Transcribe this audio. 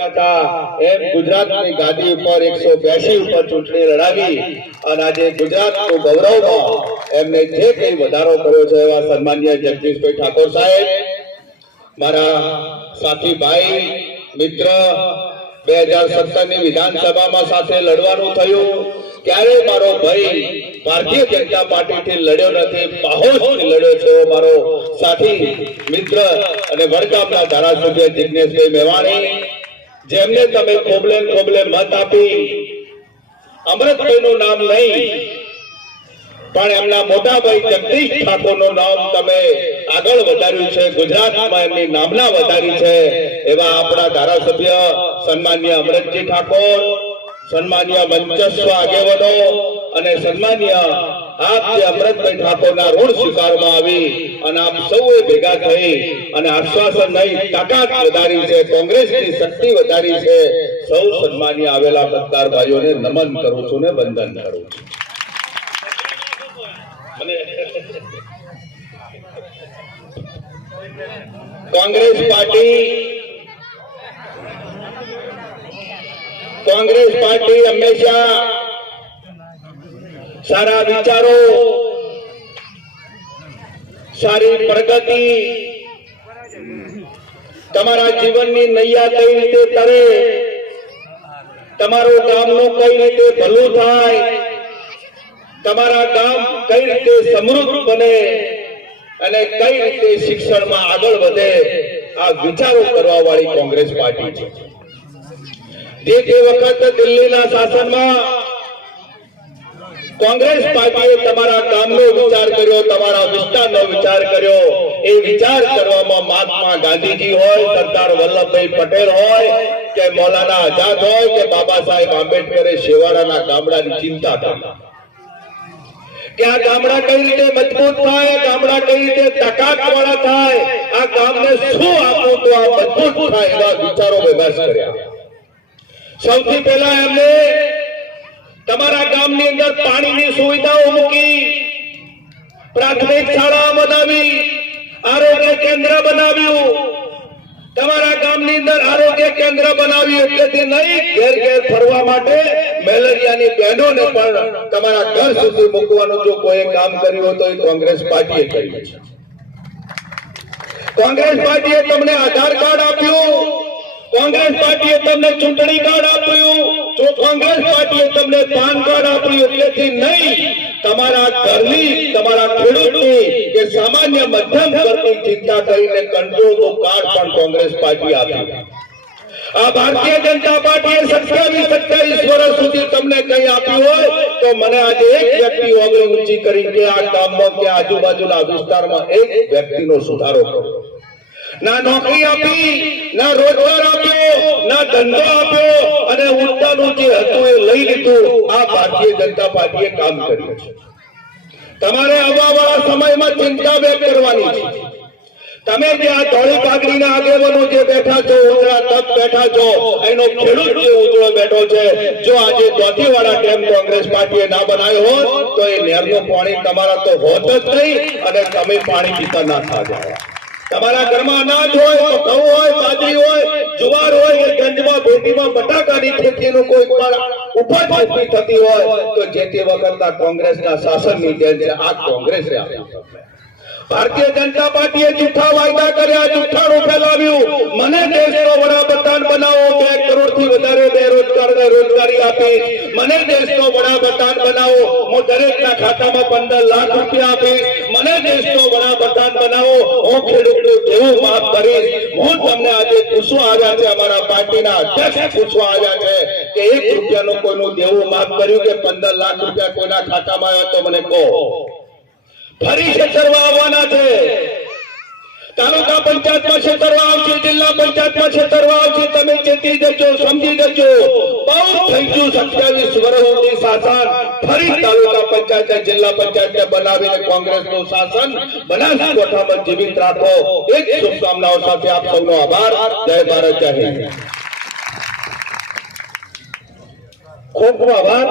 એમ ગુજરાતની ગાદી ઉપર 182 ઉપર ચૂંટણી લડાવી અને આજે ગુજરાતનું ગૌરવમાં એમને જે કંઈ વધારો કર્યો છે એવા સન્માનીય જગદીશભાઈ ઠાકોર સાહેબ, મારા સાથી ભાઈ મિત્ર, 2017 ની વિધાનસભામાં સાથે લડવાનું થયું ત્યારે મારો ભાઈ ભારતીય જનતા પાર્ટીથી લડ્યો નથી, પાહોદથી લડ્યો છે મારો સાથી મિત્ર અને વડગામના ધારાસભ્ય જિગ્નેશભાઈ મેવાણી, જેમને તમે ખોબલે મત આપી અમૃતભાઈનું નામ નહીં પણ એમના મોટા ભાઈ જગદીશ ઠાકોરનું નામ તમે આગળ વધાર્યું છે, ગુજરાતમાં એમની નામના વધારી છે એવા આપણા ધારાસભ્ય સન્માનીય અમૃતજી ઠાકોર, સન્માનીય મંચસ્વ આગેવાનો અને સન્માનીય આપ જે અમૃતભાઈ ઠાકોરના ઋણ સ્વીકારમાં આવી અને આપ સૌએ ભેગા થઈ અને આશ્વાસન નહીં તાકાત વધારી છે, કોંગ્રેસની શક્તિ વધારી છે, સૌ સન્માનીય આવેલા મતદાર ભાઈઓને નમન કરું છું ને વંદન કરું છું. કોંગ્રેસ પાર્ટી હંમેશા સારા વિચારો, સારી પ્રગતિ, તમારા જીવનની નૈયા કઈ રીતે તરે, તમારું ગામનું કઈ રીતે ભલું થાય, તમારા ગામ કઈ રીતે સમૃદ્ધ બને અને કઈ રીતે શિક્ષણમાં આગળ વધે, આ વિચારો કરવા વાળી કોંગ્રેસ પાર્ટી છે. જે તે વખત દિલ્હીના શાસનમાં કોંગ્રેસ પાર્ટીએ તમારા ગામનો વિચાર કર્યો, તમારા વિસ્તારનો વિચાર કર્યો. એ વિચાર કરવામાં મહાત્મા ગાંધીજી હોય, સરદાર વલ્લભભાઈ પટેલ હોય કે મૌલાના આઝાદ હોય કે બાબા સાહેબ આંબેડકરે શેવાડાના ગામડાની ચિંતા કરી કે આ ગામડા કઈ રીતે મજબૂત થાય, ગામડા કઈ રીતે તાકાતવાળા થાય, આ ગામને શું આપવું તો આ મજબૂત થાય, એવા વિચારો વિકાસ કર્યા. સૌથી પહેલા એમને તમારા ગામની અંદર પાણીની સુવિધાઓ મૂકી, પ્રાથમિક શાળા બનાવી, આરોગ્ય કેન્દ્ર બનાવ્યું. તમારા ગામની અંદર આરોગ્ય કેન્દ્ર બનાવ્યું એટલેથી નહીં, ઘેર ઘેર ફરવા માટે મેલેરિયાની બહેનોને પણ તમારા ઘર સુધી મૂકવાનું જો કોઈ કામ કર્યું તો એ કોંગ્રેસ પાર્ટીએ કર્યું છે. કોંગ્રેસ પાર્ટીએ તમને આધાર કાર્ડ આપ્યું, કોંગ્રેસ પાર્ટીએ તમને ચૂંટણી કાર્ડ આપ્યું, કોંગ્રેસ પાર્ટીએ તમને પાન કાર્ડ આપ્યું એટલેથી નહીં, તમારા ઘરની, તમારા ખેડૂતની કે સામાન્ય મધ્યમ વર્ગની ચિંતા કરીને કંટ્રોલ કાર્ડ પણ કોંગ્રેસ પાર્ટી આપ્યું. આ ભારતીય જનતા પાર્ટીએ 27 વર્ષ સુધી તમને કઈ આપ્યું હોય તો મને આજે એક વ્યક્તિ આગળ ઊંચી કરી કે આ ગામમાં કે આજુબાજુના વિસ્તારમાં એક વ્યક્તિનો સુધારો કરો. ના નોકરી આપી, ના રોજગાર આપ્યો, ના ધંધો આપ્યો અને ઉલટાનું જે હતું એ લઈ લીધું. આ ભારતીય જનતા પાર્ટીએ કામ કર્યું છે. તમારે આવવાવાળા સમયમાં ચિંતા વ્યક્ત કરવાની છે. તમે જે આ ધોળી પાઘડીના આગેવાનો જે બેઠા છો, ઉજળા તપ બેઠા છો, એનો ખેડૂત જે ઉજળો બેઠો છે, જો આજે ચોથીવાળા ડેમ કોંગ્રેસ પાર્ટીએ ના બનાવ્યો હોત તો એ નહેરનું પાણી તમારા તો હોત જ નહીં અને તમે પાણી પીતા ના થા. તમારા ઘરમાં અનાજ હોય તો ઘઉં હોય, બાજરી હોય, જુવાર હોય કે ગંજમાં ભેટીમાં બટાકાની ખેતીનું કોઈ ઉપજ થતી હોય તો જે તે વખતના કોંગ્રેસના શાસનની દેન છે. આ કોંગ્રેસે આપ્યું. ભારતીય જનતા પાર્ટીએ જૂઠા વાયદા કર્યા, જૂઠાણું ફેલાવ્યું. મને દેશનો વડાપ્રધાન બનાવો, 2 કરોડથી વધારે બેરોજગારને રોજગારી આપીશ. મને દેશનો વડાપ્રધાન બનાવો, હું દરેકના ખાતામાં 15 લાખ રૂપિયા આપીશ. મને દેશનો વડાપ્રધાન બનાવો, હું ખેડૂતનું દેવું માફ કરીશ. હું તમને આજે પૂછવા આવ્યા છે, અમારા પાર્ટીના અધ્યક્ષ પૂછવા આવ્યા છે કે 1 રૂપિયાનું કોઈનું દેવું માફ કર્યું કે 15 લાખ રૂપિયા કોઈના ખાતામાં આવ્યો તો મને કહો. ફરી ક્ષેત્રવા આવવાના છે. તાલુકા પંચાયતમાં ક્ષેત્રવા આવશે, જિલ્લા પંચાયતમાં ક્ષેત્રવા આવશે. તમે ચેતી જજો, સમજી જજો. બહુ થઈ ગયું 27 વર્ષ સુધી શાસન. ફરી તાલુકા પંચાયત, જિલ્લા પંચાયત બનાવીને કોંગ્રેસનું શાસન બનાસકાંઠામાં જીવિત રાખો. એક શુભકામનાઓ સાથે આપ સૌનો આભાર. જય ભારત, જય હિન્દ. ખૂબ ખૂબ આભાર.